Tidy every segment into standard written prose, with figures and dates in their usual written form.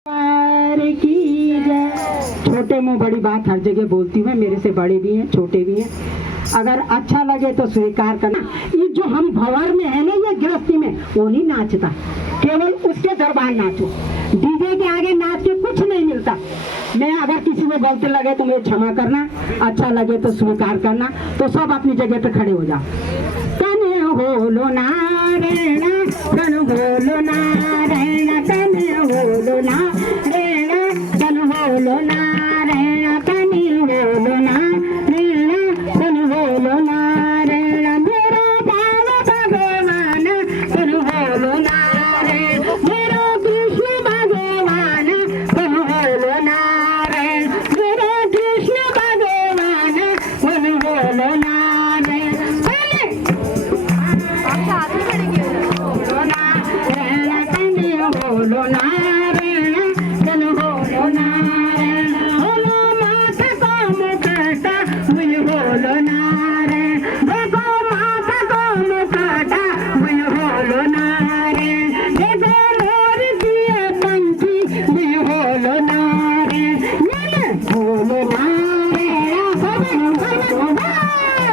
छोटे मुंह बड़ी बात हर जगह बोलती हूँ, मेरे से बड़े भी हैं छोटे भी हैं। अगर अच्छा लगे तो स्वीकार करना। ये जो हम भंवर में है ना, ये गृहस्थी में वो नहीं नाचता, केवल उसके दरबार नाचो। डीजे के आगे नाच के कुछ नहीं मिलता। मैं अगर किसी को गलत लगे तो मुझे क्षमा करना, अच्छा लगे तो स्वीकार करना। तो सब अपनी जगह पे खड़े हो जाओ। तने होलो नारायण, तन होलो नारायण, तने होलो नारायण, तन होलो नारायण, तने होलो नारायण, तन होलो नारायण। मेरो बाल भगवान तन होलो नारायण, मेरो कृष्ण भगवान तन होलो नारायण, मेरो कृष्ण भगवान तन होलो नारायण। बोलो नारायण, जन बोलो नारायण, बोलो माता को मुकटा, मुझे बोलो नारायण, देखो माता को मुकटा, मुझे बोलो नारायण, देखो मोर की पंखी, मुझे बोलो नारायण, बोलो नारायण, बोलो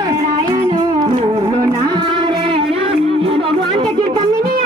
नारायण, बोलो नारायण। भगवान के कीर्तन में नहीं आए।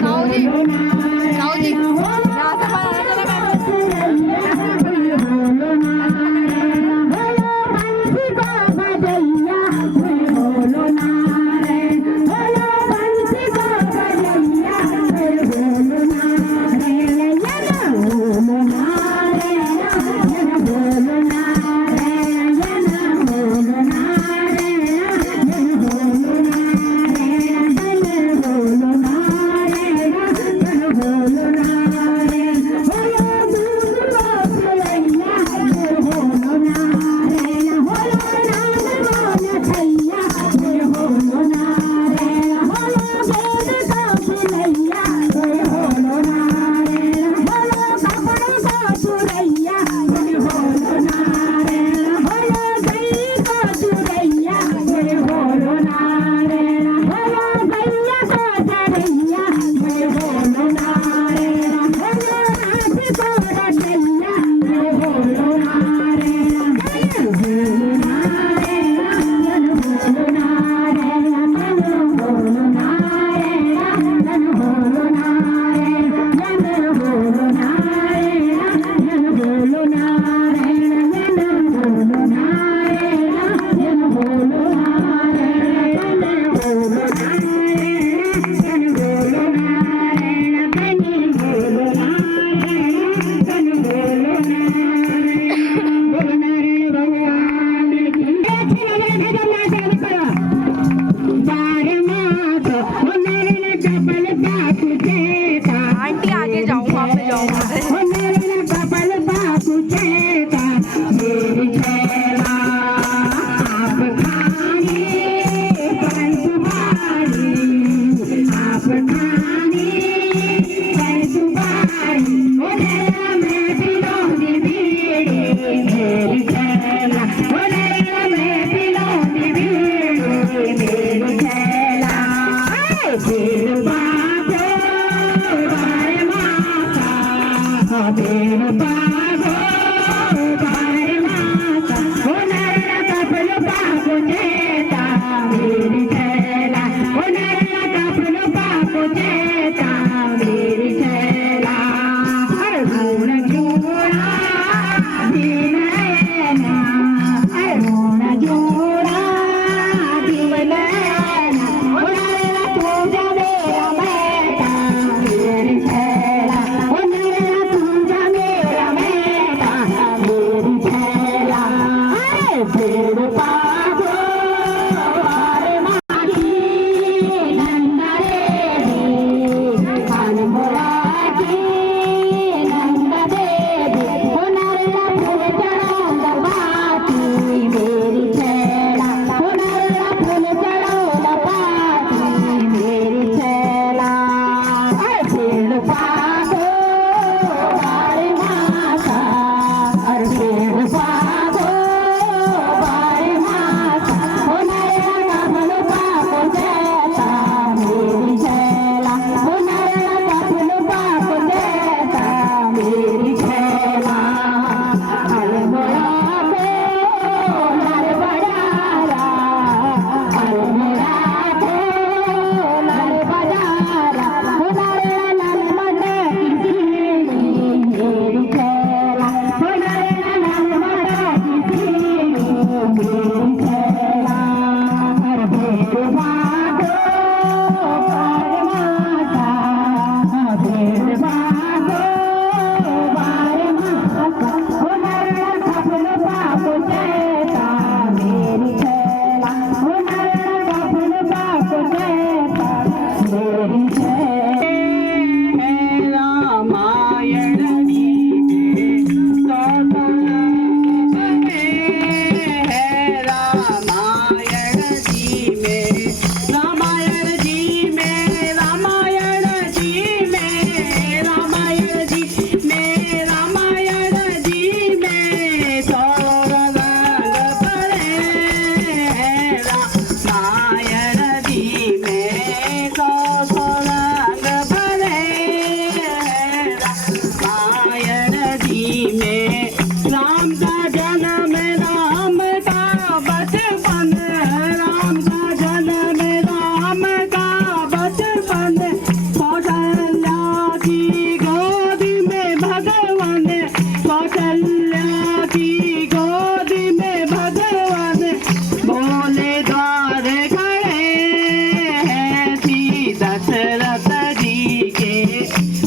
Kauli.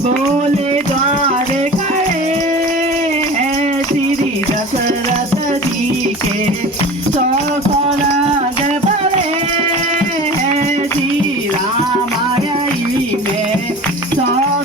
बोले द्वारे खड़े हैं श्री दशरथ जी के, 100 नाग बड़े हैं श्री रामायणी में, 100